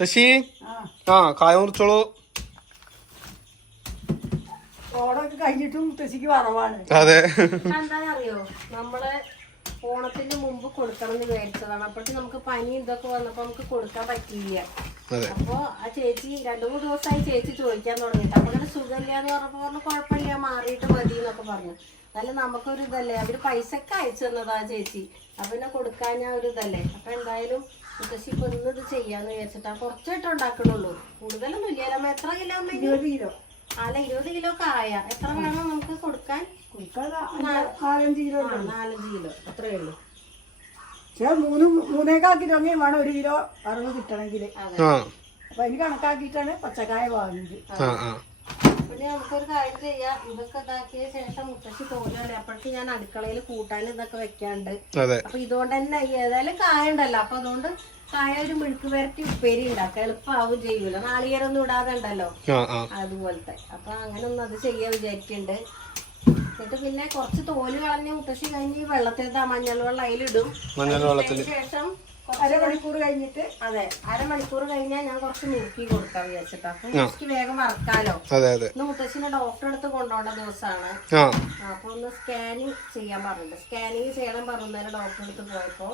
തശി ആ. കായ മുറിച്ചോളൂ. ഓണമൊക്കെ കഴിഞ്ഞിട്ടും മുത്തശ്ശിക്ക് വറവാണ്. അതെ. എന്താണെന്നറിയോ നമ്മൾ ഓണത്തിന് മുമ്പ് കൊടുക്കണം എന്ന് വിചാരിച്ചതാണ്. അപ്പോഴത്തെ നമുക്ക് പനി ഇതൊക്കെ വന്നപ്പോ നമുക്ക് കൊടുക്കാൻ പറ്റിയില്ല. അപ്പൊ ആ ചേച്ചി രണ്ടു മൂന്ന് ദിവസമായി ചേച്ചി ചോദിക്കാൻ തുടങ്ങിയിട്ട്. അപ്പൊ അങ്ങനെ സുഖമില്ല എന്ന് പറഞ്ഞപ്പോ പറഞ്ഞു കുഴപ്പമില്ല മാറിയിട്ട് മതി എന്നൊക്കെ പറഞ്ഞു. എന്നാലും നമുക്കൊരു ഇതല്ലേ അവർ പൈസ ഒക്കെ അയച്ചു തന്നതാ ചേച്ചി. അപ്പൊ പിന്നെ കൊടുക്കാൻ ഞാൻ ഒരു ഇതല്ലേ അപ്പൊ എന്തായാലും മുത്തശ്ശി ഇപ്പൊ ഇന്ന് ഇത് ചെയ്യാന്ന് വിചാരിച്ചിട്ടാ കുറച്ചായിട്ട് ഉണ്ടാക്കണുള്ളൂ. കൂടുതലൊന്നും ഇല്ല. നമ്മ എത്ര കിലോ അമ്മ? ഇരുപത് കിലോ. അല്ല ഇരുപത് കിലോ കായ എത്ര വേണം നമുക്ക് കൊടുക്കാൻ? നാലഞ്ച് കിലോ നാലഞ്ച് കിലോ. അത്രേ ഉള്ളൂ. പക്ഷേ മൂന്ന് മൂന്നേക്കാൾ കിലോ വേണം. ഒരു കിലോ വറവ് കിട്ടണമെങ്കിൽ അപ്പൊ അതിന് കണക്കാക്കിയിട്ടാണ് പച്ചക്കായ വാങ്ങിയത്. പിന്നെ നമുക്കൊരു കാര്യം ചെയ്യാം. ഇതൊക്കെ ഇതാക്കിയ ശേഷം മുത്തശ്ശി തോന്നുകയാണ് അപ്പോഴേക്ക് ഞാൻ അടുക്കളയിൽ കൂട്ടാൻ ഇതൊക്കെ വെക്കാണ്ട്. അപ്പൊ ഇതുകൊണ്ട് തന്നെ ഏതായാലും കായ ഉണ്ടല്ലോ. അപ്പൊ അതുകൊണ്ട് കായ ഒരു മിഴുക്ക് വരട്ടി ഉപ്പേരി ഉണ്ടാക്കാം എളുപ്പമാവും ചെയ്യൂല. നാളികേരൊന്നും ഇടാതെ ഉണ്ടല്ലോ. ആ ആ. അതുപോലത്തെ. അപ്പൊ അങ്ങനെ ഒന്നും അത് ചെയ്യാൻ വിചാരിക്കുന്നുണ്ട് എന്നിട്ട് പിന്നെ കുറച്ച് തോൽ കളഞ്ഞ് മുത്തശ്ശി കഴിഞ്ഞ് വെള്ളത്തിൽ മഞ്ഞൾ വെള്ളം അതിലിടും. ശേഷം അരമണിക്കൂർ കഴിഞ്ഞിട്ട് അതെ അരമണിക്കൂർ കഴിഞ്ഞാൽ ഞാൻ കുറച്ച് മുറുക്കി കൊടുക്കാം വിചാരിച്ചിട്ടാ. അപ്പൊ വേഗം വറക്കാലോ. അതെ അതെ. ഇന്ന് മുത്തശ്ശിനെ ഡോക്ടറെ അടുത്ത് കൊണ്ടുപോകേണ്ട ദിവസമാണ്. അപ്പൊ ഒന്ന് സ്കാനിങ് ചെയ്യാൻ പറഞ്ഞിട്ടുണ്ട് സ്കാനിങ് ചെയ്യണം പറഞ്ഞേരം ഡോക്ടറെ അടുത്ത് പോയപ്പോ.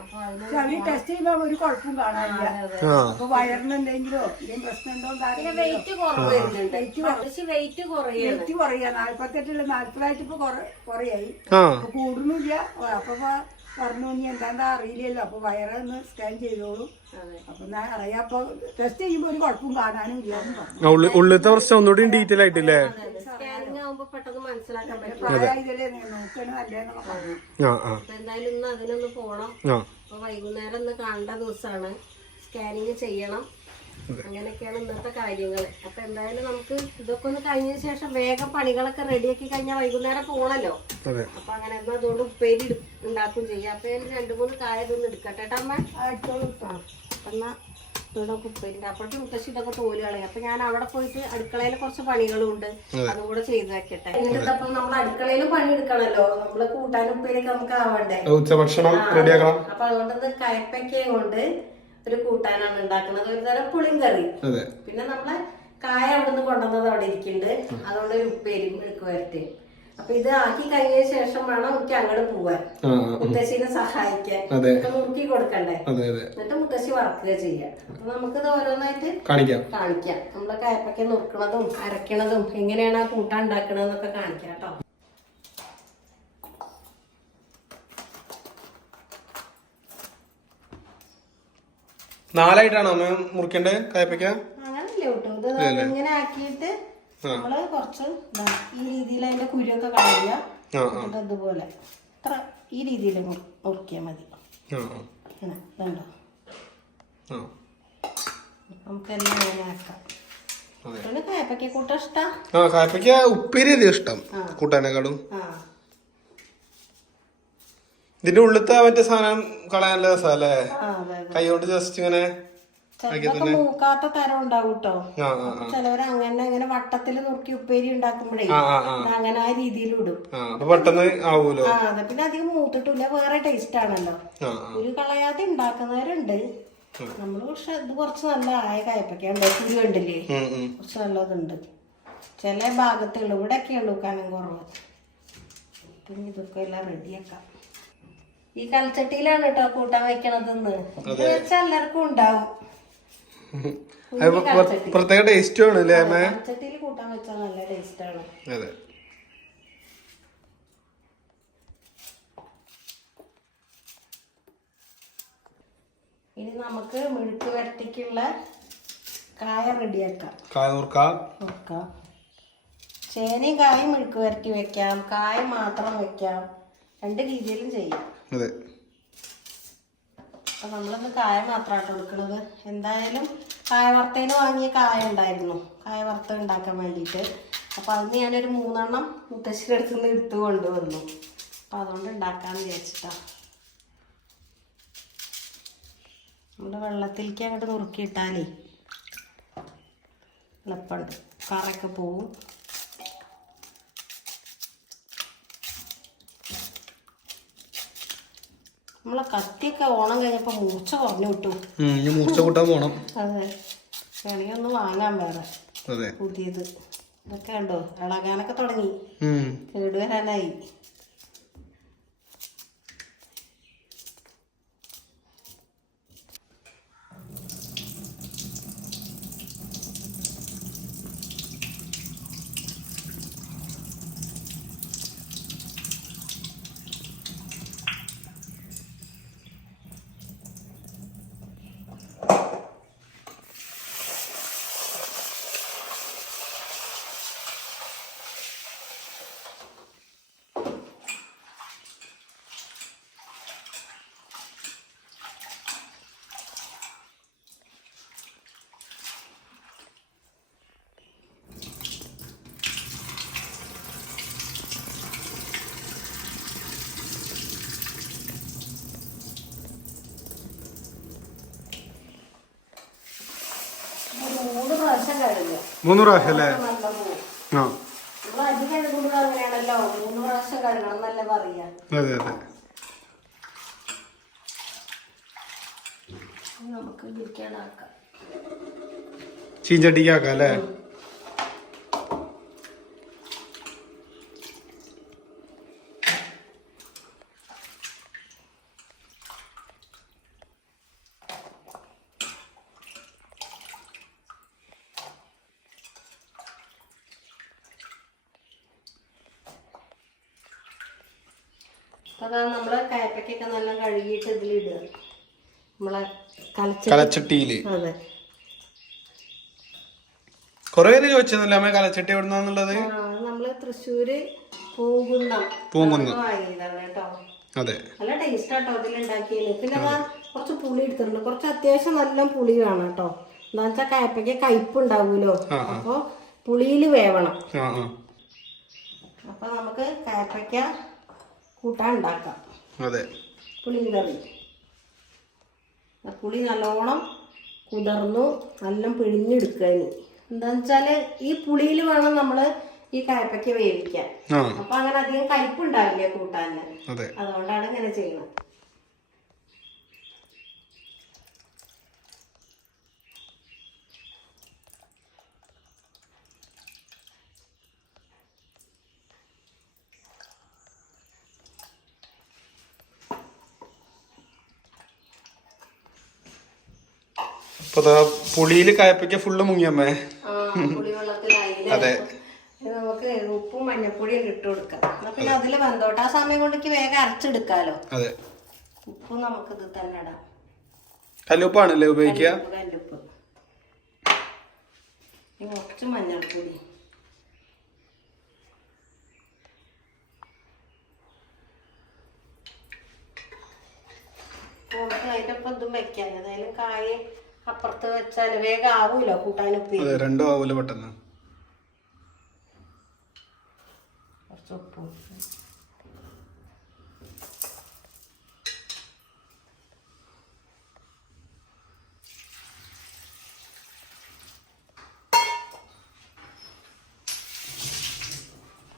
അപ്പൊ അതിന് ടെസ്റ്റ് ചെയ്യുമ്പോ ഒരു കുഴപ്പവും കാണാനില്ല. അപ്പൊ വയറിന് എന്തെങ്കിലോ എന്തെങ്കിലും പ്രശ്നം ഉണ്ടോ പിന്നെ വെയിറ്റ് കുറവ് വരുന്നുണ്ട് മുത്തശ്ശി വെയിറ്റ് കുറയാണ് വെയിറ്റ് കുറയാ. നാല്പത്തെട്ടിൽ നാല്പതായിട്ട് ഇപ്പൊ കുറ- കുറയായി. കൂടുന്നില്ല അപ്പൊ പറഞ്ഞു ഇനി എന്താണ്ടാ അറിയില്ലല്ലോ. അപ്പൊ വയറൊന്ന് സ്കാൻ ചെയ്തോളൂ. അപ്പൊ ഞാൻ അറിയാം. അപ്പൊ ടെസ്റ്റ് ചെയ്യുമ്പോ ഒരു കുഴപ്പവും കാണാനും ഇല്ല എന്ന് പറഞ്ഞു. ആ, ഉള്ളി- ഉള്ളിലത്തെ പ്രശ്നം ഒന്നുകൂടി ഡീറ്റെയിൽ ആയിട്ടില്ലേ? എന്തായാലും ഇന്ന് അതിനൊന്ന് പോണം. വൈകുന്നേരം ഒന്ന് കാണേണ്ട ദിവസമാണ് സ്കാനിങ് ചെയ്യണം. അങ്ങനെയൊക്കെയാണ് ഇന്നത്തെ കാര്യങ്ങൾ അപ്പൊ എന്തായാലും നമുക്ക് ഇതൊക്കെ ഒന്ന് കഴിഞ്ഞതിന് ശേഷം വേഗം പണികളൊക്കെ റെഡിയാക്കി കഴിഞ്ഞാൽ വൈകുന്നേരം പോണല്ലോ. അപ്പൊ അങ്ങനെ അതുകൊണ്ട് ഉപ്പേരി ഉണ്ടാക്കും ചെയ്യാം. അപ്പൊ രണ്ടു മൂന്ന് കായ ഇതൊന്ന് എടുക്കട്ടെ അമ്മ? എന്നാ ഉപ്പേരി അപ്പോഴത്തെ മുത്തശ്ശി ഇതൊക്കെ തോലുകളെ അപ്പൊ ഞാൻ അവിടെ പോയിട്ട് അടുക്കളയിൽ കുറച്ച് പണികളും ഉണ്ട് അതും കൂടെ ചെയ്തു വെക്കട്ടെ. എന്നിട്ട് അപ്പൊ നമ്മൾ അടുക്കളയിൽ പണി എടുക്കണല്ലോ. നമ്മൾ കൂട്ടാനും ഉപ്പേരിയൊക്കെ നമുക്ക് ആവണ്ടേ? ഉച്ചഭക്ഷണം റെഡിയാക്കണം. അപ്പൊ അതുകൊണ്ട് ഉണ്ട് കൊണ്ട് ഒരു കൂട്ടാനാണ് ഉണ്ടാക്കുന്നത്. ഒരു തരം പുളിങ്കറി പിന്നെ നമ്മളെ കായ അവിടുന്ന് കൊണ്ടുവന്നത് അവിടെ ഇരിക്കുന്നുണ്ട്. അതുകൊണ്ട് ഒരു ഉപ്പേരിയും മെഴുക്ക് വരട്ടെ. അപ്പൊ ഇത് ആക്കി കഴിഞ്ഞ ശേഷം വേണം എനിക്ക് അങ്ങോട്ട് പോവാൻ. മുത്തശ്ശീനെ സഹായിക്കാൻ. നോക്കി കൊടുക്കണ്ടേ? എന്നിട്ട് മുത്തശ്ശി വറക്കുക ചെയ്യാം. അപ്പൊ നമുക്കിത് ഓരോന്നായിട്ട് കാണിക്കാം. കാണിക്കാം. നമ്മളെ കയപ്പൊക്കെ നുറുക്കണതും അരക്കണതും എങ്ങനെയാണ് ആ കൂട്ടാൻ ഉണ്ടാക്കണതെന്നൊക്കെ കാണിക്കാം കേട്ടോ. നാലായിട്ടാണോ അമ്മ മുറിക്കണ്ടേ കായപ്പയ്ക്ക? അങ്ങനല്ലേ കേട്ടോ. ഇത് ഇങ്ങനെ ആക്കിയിട്ട് നമ്മൾ കുറച്ച് ഈ രീതിയിൽ അതിന്റെ കുരുവൊക്കെ കളയുക. ആ ആ. അതുപോലെ ഇത്ര ഈ രീതിയിൽ മുറിക്കിയാൽ മതി. ഇതുണ്ടോ നമുക്ക് എല്ലാം ആക്കാം. കയപ്പയ്ക്ക കൂട്ടം ഇഷ്ടാ? ആ കായപ്പയ്ക്ക ഉപ്പേരി ഇഷ്ടം. കൂട്ടാനേക്കാളും. ആ. ഇതിന്റെ ഉള്ളിലത്തെ മറ്റേ സാധനം കളയാനുള്ള രസമല്ലേ? കൈ കൊണ്ട് ജസ്റ്റ് ഇങ്ങനെ മൂക്കാത്ത തരം ഉണ്ടാവും കേട്ടോ ആ അങ്ങനെ ഇങ്ങനെ വട്ടത്തിൽ നുറുക്കി ഉപ്പേരി ഉണ്ടാക്കുമ്പോഴേ അങ്ങനെ ആ രീതിയിൽ ഇടും. പെട്ടെന്ന് ആവൂലോ? അതെ. പിന്നെ അധികം മൂത്തിട്ടില്ല വേറെ ടേസ്റ്റ് ആണല്ലോ. ഒരു കളയാതെ ഉണ്ടാക്കുന്നവരുണ്ട്. നമ്മൾ പക്ഷെ ഇത് കുറച്ച് നല്ല ആയ കയപ്പയ്ക്കുണ്ട് കുരു കണ്ടില്ലേ. കുറച്ച് നല്ലതുണ്ട്. ചില ഭാഗത്തുള്ള. ഉള്ളൂ ഇവിടെയൊക്കെ ഉള്ളൂ കനം കുറവ്. പിന്നെ ഇതൊക്കെ എല്ലാം റെഡിയാക്കാം ഈ കൽച്ചട്ടിയിലാണ് കേട്ടോ കൂട്ടാൻ വെക്കണതെന്ന്. വെച്ചാൽ എല്ലാവർക്കും ഉണ്ടാവും. പ്രത്യേക ടേസ്റ്റും ആണ് അല്ലേ കൽച്ചട്ടിയിൽ കൂട്ടാൻ വെച്ചാൽ നല്ല ടേസ്റ്റ് ആണ്. അതെ. ഇനി നമുക്ക് മെഴുക്ക് വരട്ടിക്കുള്ള കായ റെഡിയാക്കാം. കായ നുറുക്കാം നുറുക്കാം ചേനയും കായും മെഴുക്ക് വരട്ടി വെക്കാം. കായ മാത്രം വെക്കാം. രണ്ട് രീതിയിലും ചെയ്യാം. അതെ. അപ്പൊ നമ്മളിന്ന് കായ മാത്രമായിട്ട് കൊടുക്കുന്നത് എന്തായാലും കായ വറുത്തേന് വാങ്ങിയ കായ ഉണ്ടായിരുന്നു. കായ വറുത്ത ഉണ്ടാക്കാൻ വേണ്ടിയിട്ട് അപ്പൊ അതിന് ഞാനൊരു മൂന്നെണ്ണം മുത്തശ്ശിയുടെ അടുത്ത് നിന്ന് എടുത്തു കൊണ്ടുവന്നു. അപ്പം അതുകൊണ്ട് ഉണ്ടാക്കാന്ന് വിചാരിച്ചിട്ടാ. നമ്മൾ വെള്ളത്തിലേക്ക് അങ്ങോട്ട് നുറുക്കിയിട്ടാലേ എളുപ്പമുണ്ട് കറയൊക്കെ പോവും. നമ്മളെ കത്തിയൊക്കെ ഓണം കഴിഞ്ഞപ്പോൾ മൂർച്ച കുറഞ്ഞു കിട്ടും. മൂർച്ച കൂട്ടാൻ പോണം. അതെ. വേണമെങ്കിൽ ഒന്ന് വാങ്ങാൻ വേറെ പുതിയത്. ഇതൊക്കെ ഉണ്ടോ ഇളകാനൊക്കെ തുടങ്ങി. കേടുവരാനായി മൂന്ന് പ്രാവശ്യം കഴുകുക മൂന്ന് പ്രാവശ്യം അല്ലേ? ആ. അതെ അതെ. ചീഞ്ചട്ടിക്കാക്കാം അല്ലേ അപ്പൊ അതാ നമ്മൾ കയപ്പയ്ക്കൊക്കെ നല്ല കഴുകിയിട്ട് ഇതിലിടുക നമ്മളെ കലച്ച കലച്ചട്ടിയിൽ. കൊറേ പേര് ചോദിച്ചതല്ലേ അമ്മ കലച്ചട്ടി എവിടുന്നാന്നുള്ളത് നമ്മൾ തൃശ്ശൂര് പൂങ്കുന്നം. പൂങ്കുന്നം. അതെ. നല്ല ടേസ്റ്റ് ആട്ടോ ഇതിലുണ്ടാക്കിയത് പിന്നെ കുറച്ച് പുളി എടുത്തിട്ടുണ്ട്. കുറച്ച് അത്യാവശ്യം നല്ല പുളി വേണം കേട്ടോ. എന്താ വെച്ചാൽ കയപ്പയ്ക്ക് കയ്പ് ഉണ്ടാവൂലോ അപ്പൊ പുളിയിൽ വേവണം. അപ്പൊ നമുക്ക് കയപ്പയ്ക്ക കൂട്ടാൻ ഉണ്ടാക്കാം. അതെ. പുളിയും കറി പുളി നല്ലോണം കുതിർന്നു നല്ല പിഴിഞ്ഞെടുക്കുക ഇനി എന്താന്ന് വെച്ചാൽ ഈ പുളിയിൽ വേണം നമ്മൾ ഈ കയപ്പയ്ക്ക് വേവിക്കാൻ. അപ്പൊ അങ്ങനെ അധികം കയ്പ്പുണ്ടാവില്ല കൂട്ടാന്. അതെ. അതുകൊണ്ടാണ് ഇങ്ങനെ ചെയ്യുന്നത്. അപ്പൊ പുളിയിൽ കയപ്പിക്ക ഫുള്ള് മുങ്ങിയമ്മേ അതെ. നമുക്ക് ഉപ്പും മഞ്ഞപ്പൊടിയും ഇട്ട് കൊടുക്കാം. പിന്നെ അതിൽ വന്നോട്ട് ആ സമയം കൊണ്ടേക്ക് വേഗം അരച്ചെടുക്കാലോ. അതെ. ഉപ്പ് നമുക്ക് ഇത് തന്നെ ഇടാം. കല്ലുപ്പാണല്ലേ ഉപയോഗിക്കുക? കല്ലുപ്പ് കുറച്ച് മഞ്ഞൾപ്പൊടി. അതിന്റെ ഒപ്പം ഇതും വെക്കാം. ഏതായാലും കായ അപ്പുറത്ത് വെച്ചാൽ വേഗം ആവൂലോ കൂട്ടാൻ ഉപ്പ് രണ്ടും ആവൂല പെട്ടെന്ന്. കുറച്ച് ഉപ്പ്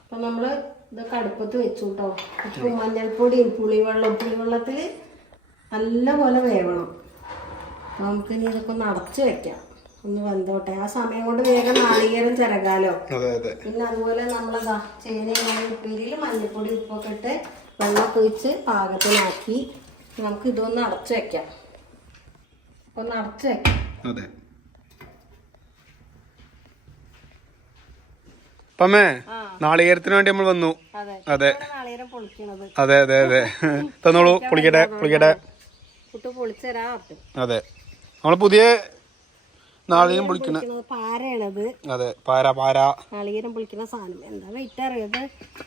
അപ്പൊ നമ്മൾ ഇതൊക്കെ അടുപ്പത്ത് വെച്ചു കേട്ടോ ഉപ്പും മഞ്ഞൾപ്പൊടിയും പുളിവെള്ളം. പുളിവെള്ളത്തിൽ നല്ലപോലെ വേവണം. അപ്പൊ നമുക്ക് ഇനി ഇതൊക്കെ ഒന്ന് അടച്ച് വെക്കാം. ഒന്ന് വെന്തോട്ടെ. ആ സമയം കൊണ്ട് വേഗം നാളികേരം ചിരകാലോ. പിന്നെ അതുപോലെ നമ്മളതാ ചേനയും ഉപ്പേരിയിൽ മഞ്ഞൾപ്പൊടി ഉപ്പൊക്കെ ഇട്ട് വെള്ളമൊക്കെ ഒഴിച്ച് പാകത്തിനാക്കി നമുക്ക് ഇതൊന്ന് അടച്ചു വെക്കാം. ഒന്ന് അടച്ചു വെക്കാം. അതെ. പമ്മേ നാളികേരത്തിന് വേണ്ടി നമ്മൾ വന്നു. അതെ. അതെ. അതെ അതെ തന്നോളൂ പൊളിക്കട്ടെ പൊളിക്കട്ടെ. അതെ. നമ്മൾ പുതിയ നാളികേരം പൊളിക്കണ പാരയാണത്. അതെ പാര പാര. നാളികേരം പൊളിക്കുന്ന സാധനം. എന്താ വെയിറ്റ് അറിയത്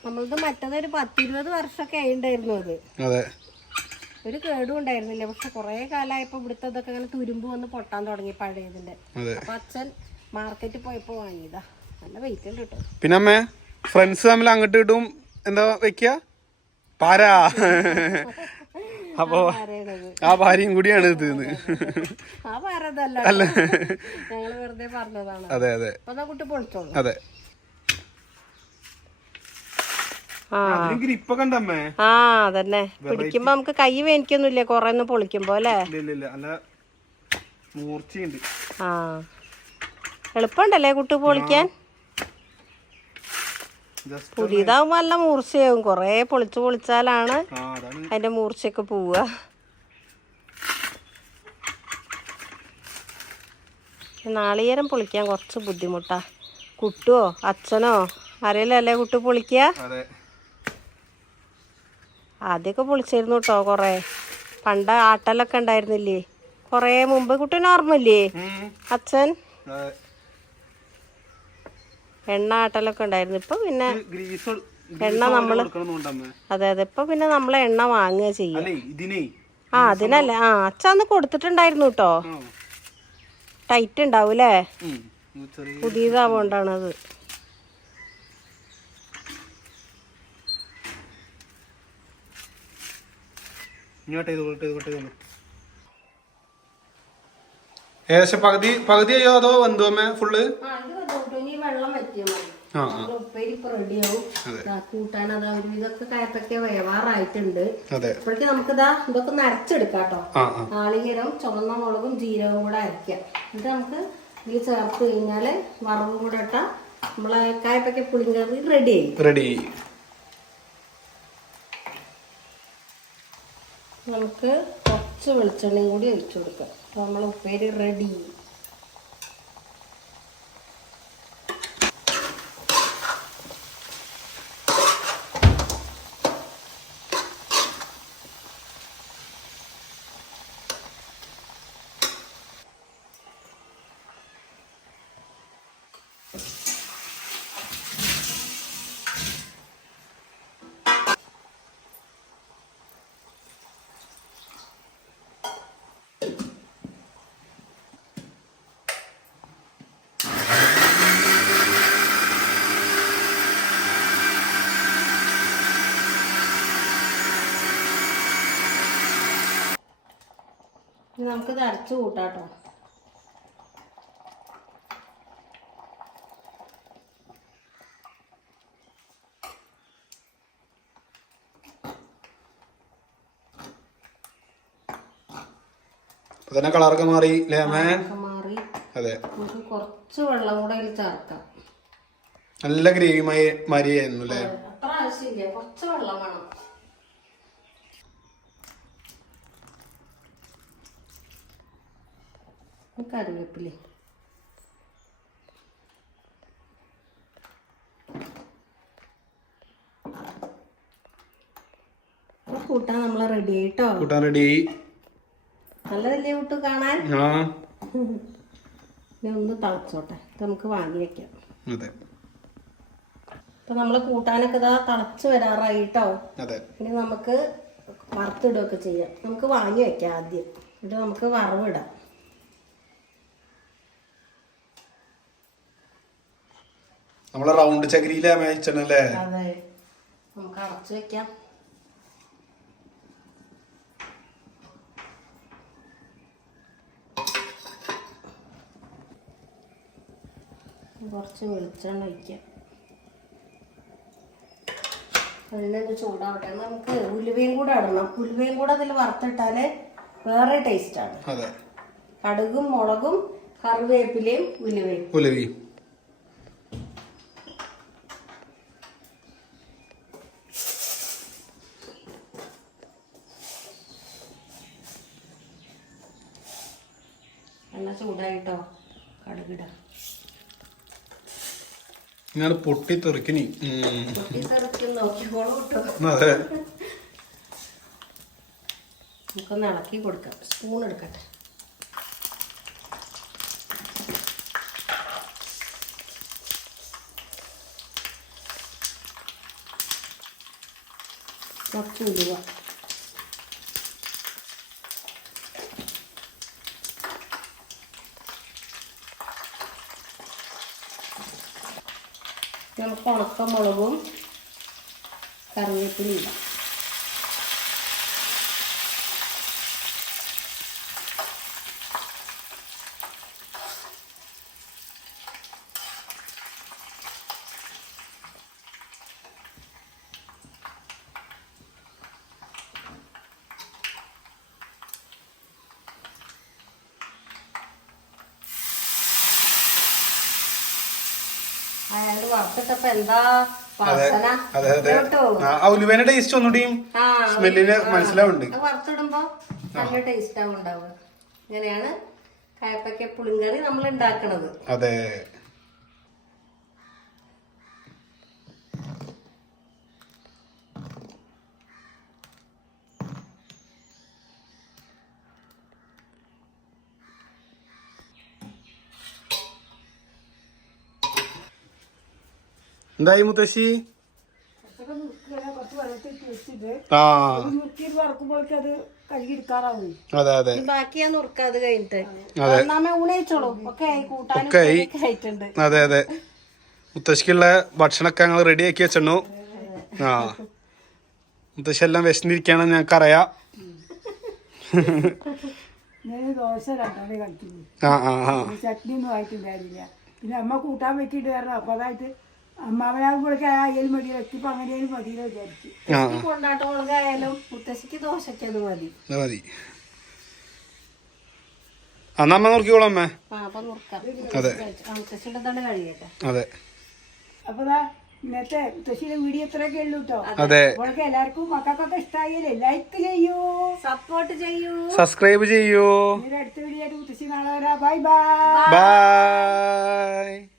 നമ്മളത് മറ്റത് ഒരു പത്തിരുപത് വർഷമൊക്കെ ആയിണ്ടായിരുന്നു അത്. അതെ. ഒരു കേടും ഉണ്ടായിരുന്നില്ല. പക്ഷെ കുറേ കാലമായപ്പോ ഇവിടുത്തെ ഇതൊക്കെ അങ്ങനെ തുരുമ്പ് വന്ന് പൊട്ടാൻ തുടങ്ങി പഴയതിന്റെ. അപ്പൊ അച്ഛൻ മാർക്കറ്റിൽ പോയപ്പോ വാങ്ങിയതാ. നല്ല വെയിറ്റ് ഉണ്ട് കേട്ടോ. പിന്നെ അമ്മേ ഫ്രണ്ട്സ് തമ്മിൽ അങ്ങോട്ട് കിട്ടും എന്താ വെക്ക പാര. അപ്പോ ആ ഭാര്യയും കൂടിയാണ് ഇത് അല്ല. അതെ അതെ. അതെ. ആ. അതന്നെ. പിടിക്കുമ്പോ നമുക്ക് കൈ വേനിക്കൊന്നുമില്ല. കൊറേ ഒന്ന് പൊളിക്കുമ്പോ അല്ലേ? ഇല്ല ഇല്ല ഇല്ല അല്ല മൂർച്ചയുണ്ട്. ആ. എളുപ്പമുണ്ടല്ലേ കുട്ടി പൊളിക്കാൻ? ജസ്റ്റ് പുതിയതാവുമ്പോ നല്ല മൂർച്ചയാവും. കൊറേ പൊളിച്ചു പൊളിച്ചാലാണ് അതിന്റെ മൂർച്ചയൊക്കെ പോവുക. നാളികേരം പൊളിക്കാൻ കുറച്ച് ബുദ്ധിമുട്ടാ. കുട്ടുവോ അച്ഛനോ ആരെങ്കിലും അല്ലേ കുട്ടി പൊളിക്കുക ആദ്യമൊക്കെ പൊളിച്ചിരുന്നു കേട്ടോ കൊറേ. പണ്ട് ആട്ടലൊക്കെ ഉണ്ടായിരുന്നില്ലേ? കൊറേ മുമ്പ്. കുട്ടി നോർമല്ലേ. അച്ഛൻ. എണ്ണ ആട്ടലൊക്കെ ഉണ്ടായിരുന്നു. ഇപ്പൊ പിന്നെ ഗ്രീസ് എണ്ണ നമ്മൾ അതെ അതെ. ഇപ്പൊ പിന്നെ നമ്മളെ എണ്ണ വാങ്ങുക ചെയ്യും. അല്ലേ ഇതിനെ? ആ അതിനല്ലേ. ആ അച്ഛൻ അന്ന് കൊടുത്തിട്ടുണ്ടായിരുന്നു കേട്ടോ ടൈറ്റ് ഉണ്ടാവും അല്ലേ ഉം. ഇത് ചെറിയ പുതിയതാവോണ്ടാണത് ഏകദേശം പകുതി പകുതി അയ്യോ അതോ വെന്തുവമ്മേ ഫുള്ള് വെള്ളം പറ്റിയാൽ മതി ആ ആ നമ്മൾ ഉപ്പേരി ഇപ്പൊ റെഡിയാവും. അതെ. കൂട്ടാൻ അതാ ഒരു ഇതൊക്കെ കയപ്പൊക്കെ വേവാറായിട്ടുണ്ട്. അതെ. അപ്പോഴേക്കും നമുക്കിതാ ഇതൊക്കെ ഒന്ന് അരച്ചെടുക്കാം കേട്ടോ ആ ആ. നാളികേരം ചുവന്ന മുളകും ജീരകവും കൂടെ അരയ്ക്കാം. എന്നിട്ട് നമുക്ക് ഇതിൽ ചേർത്ത് കഴിഞ്ഞാൽ വറവും കൂടെ ഇട്ടാൽ നമ്മളെ കായപ്പൊക്കെ പുളിങ്കറി റെഡി ആയി. റെഡി നമുക്ക് കുറച്ച് വെളിച്ചെണ്ണയും കൂടി ഒഴിച്ചു കൊടുക്കാം. നമ്മൾ ഉപ്പേരി റെഡി നമുക്കിത് അടച്ചു കൂട്ടാട്ടോ. കേട്ടോ തന്നെ കളറൊക്കെ മാറി മാറി. അതെ. കുറച്ച് വെള്ളം കൂടെ ചേർക്കാം. നല്ല ഗ്രേവി മാരിയായിരുന്നു അല്ലേ അത്ര ആവശ്യമില്ല. കുറച്ച് വെള്ളം വേണം. കറിവേപ്പിലേ കൂട്ടാൻ നമ്മൾ റെഡി ആയിട്ടോ? കൂട്ടാൻ റെഡി നല്ലതല്ലേ വിട്ടു കാണാൻ? ഒന്ന് തളച്ചോട്ടെ. നമുക്ക് വാങ്ങി വെക്കാം. അതെ. ഇപ്പൊ നമ്മൾ കൂട്ടാനൊക്കെ ഇതാ തളച്ചു വരാറായി കേട്ടോ ഇനി നമുക്ക് വറുത്തിടുകയൊക്കെ ചെയ്യാം. നമുക്ക് വാങ്ങി വെക്കാം ആദ്യം. എന്നിട്ട് നമുക്ക് വറവിടാം. നമ്മളെ റൗണ്ട് ചകിരിയിലെ അമ്മച്ചണല്ലേ അതെ. നമുക്ക് അടച്ചു വെക്കാം. കുറച്ച് വെളിച്ചെണ്ണ ഒഴിക്കാം. അതിനൊന്ന് ചൂടാവട്ടെ. നമുക്ക് ഉലുവയും കൂടെ ഇടണം. ഉലുവയും കൂടെ അതിൽ വറുത്തിട്ടാൽ വേറെ ടേസ്റ്റാണ് കടുകും മുളകും കറിവേപ്പിലയും ഉലുവയും. ഉലവി എണ്ണ ചൂടായിട്ടോ. കടുകിടാം. ഞാൻ പൊട്ടി തെറിക്കണി. കുട്ടി തെറിക്കും നോക്കിക്കോളൂ കേട്ടോ അതെ. നമുക്കൊന്ന് ഇളക്കി കൊടുക്കാം. സ്പൂൺ എടുക്കട്ടെ. കുറച്ച് ഉലുവ. നമുക്ക് ഉണക്കമുളകും കറിവേപ്പിലയും ഇടാം. വറുത്തിട്ടപ്പോ എന്താ അതെ അതെ ആ, ആ ടേസ്റ്റ് ഒന്നുകൂടിയും സ്മെല്ലിന് മനസ്സിലാവുന്നുണ്ട്. വറുത്തിടുമ്പോ നല്ല ടേസ്റ്റ് ആവും ഉണ്ടാവുക. ഇങ്ങനെയാണ് കയപ്പയ്ക്ക പുളിങ്കറി നമ്മൾ ഉണ്ടാക്കണത്. അതെ. എന്തായി മുത്തശ്ശി? ആ. അത് അത് അതെ അതെ. ഇനി ബാക്കി ഞാൻ നുറുക്കാത് കഴിഞ്ഞിട്ട്. ഒക്കെ ആയി കൂട്ടാനും ഒക്കെ ആയിട്ടുണ്ട്. അതെ അതെ. മുത്തശ്ശിക്കുള്ള ഭക്ഷണമൊക്കെ ഞങ്ങൾ റെഡി ആക്കി വെച്ചിട്ടു ആ. മുത്തശ്ശി എല്ലാം വിശന്നിരിക്കുകയാണെന്ന് ഞങ്ങൾക്കറിയാം. ആ ആ ആ. ചട്നി ഒന്നും ആയിട്ടുണ്ടായിരുന്നില്ല. പിന്നെ അമ്മ കൂട്ടാൻ പറ്റിയിട്ട് കാരണം അപ്പൊ അതായിട്ട് അമ്മാവനാകുമ്പോഴേക്കും കൂടെ ആയാലും മതി വെക്കിപ്പോ അങ്ങനെയാലും മതിയെന്ന് വിചാരിച്ചു. ആ. ഈ കൊണ്ടാട്ട മുളകായാലും മുത്തശ്ശിക്ക് ദോശയ്ക്ക് മതി. അത് മതി. നോക്കിക്കോളാം അമ്മേ നുറുക്കാം. അതെ. അപ്പൊ ഇന്നത്തെ മുത്തശ്ശിയുടെ വീഡിയോ ഇത്രയൊക്കെ ഉള്ളൂ കേട്ടോ അതെ. എല്ലാവർക്കും മക്കൾക്കൊക്കെ ഇഷ്ടമായാലേ ലൈക്ക് ചെയ്യൂ. സപ്പോർട്ട് ചെയ്യൂ. സബ്സ്ക്രൈബ് ചെയ്യൂ. അടുത്ത വീഡിയോ ആയിട്ട് മുത്തശ്ശി നാളെ വരാം. Bye bye bye